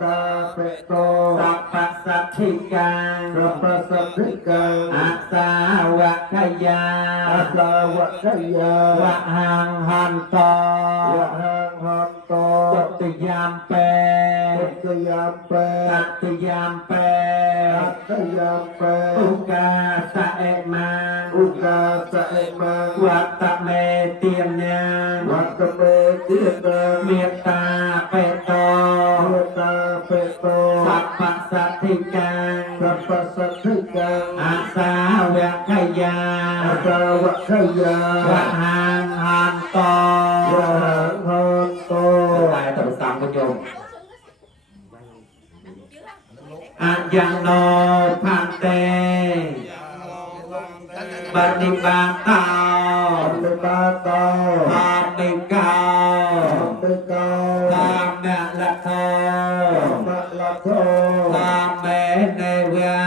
ตาเปโตสัพพสัทธิกังสัพพสัทธิกังอาสาวะขยาอาสาวะขยาวะหังหันโตยะหังหันโตตุติยามเปตุตยามเปตัติยามเปตัตยามเปอุกาสะเอมังอุกาสะเอมังวัตตะเมเตียมเนวัตเมตินาเมตตาเปโตเมตตาเปโตสัพพสัทธิกังสัพพสัทธิกังอาสาวะขยาอาสาวะขยาว ะหังหันโตวะหังหันโตตายต่อสามกุญยมอายังโนพันเตปฏิบัติตาปฏิบัติตาทำเป็นเก่าทำแม่ละเธอมะละโททำแม่ในเวร